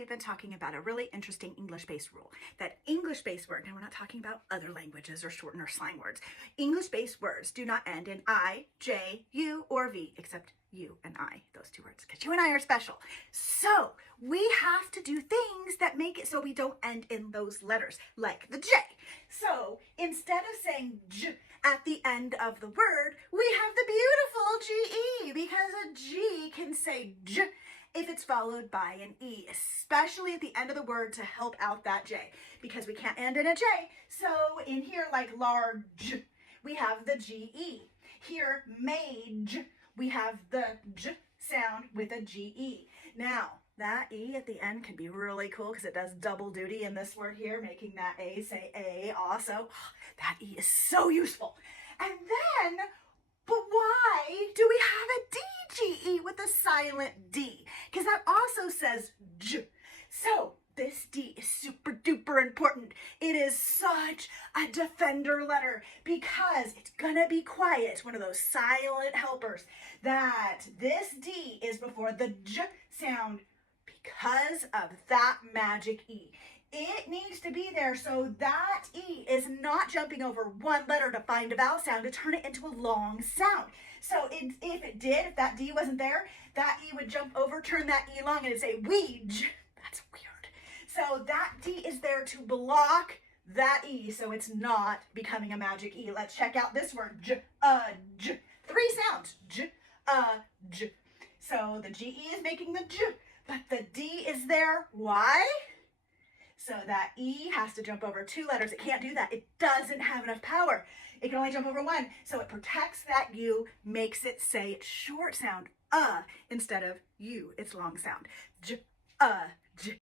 we've been talking about a really interesting English-based rule. That English-based word, and we're not talking about other languages or shorten or slang words. English-based words do not end in I, J, U, or V, except you and I, those two words, because you and I are special. So we have to do things that make it so we don't end in those letters, like the J. So instead of saying J at the end of the word, we have the beautiful GE, because a G can say J if it's followed by an E, especially at the end of the word to help out that J, because we can't end in a J. So in here, like large, we have the GE. Here, mage, we have the J sound with a GE. Now, that E at the end can be really cool because it does double duty in this word here, making that A say A also. That E is so useful. And then, but why do we have a DGE with a silent D? Because that also says J. So this D is super duper important. It is such a defender letter because it's gonna be quiet. It's one of those silent helpers. That this D is before the J sound because of that magic E. It needs to be there so that E is not jumping over one letter to find a vowel sound to turn it into a long sound. So if that D wasn't there, that E would jump over, turn that E long, and it'd say weej. That's weird. So that D is there to block that E so it's not becoming a magic E. Let's check out this word, J, J. 3 sounds, J, J. So the GE is making the J, but the D is there. Why? So that E has to jump over 2 letters. It can't do that. It doesn't have enough power. It can only jump over 1. So it protects that U, makes it say its short sound, instead of U, its long sound. J,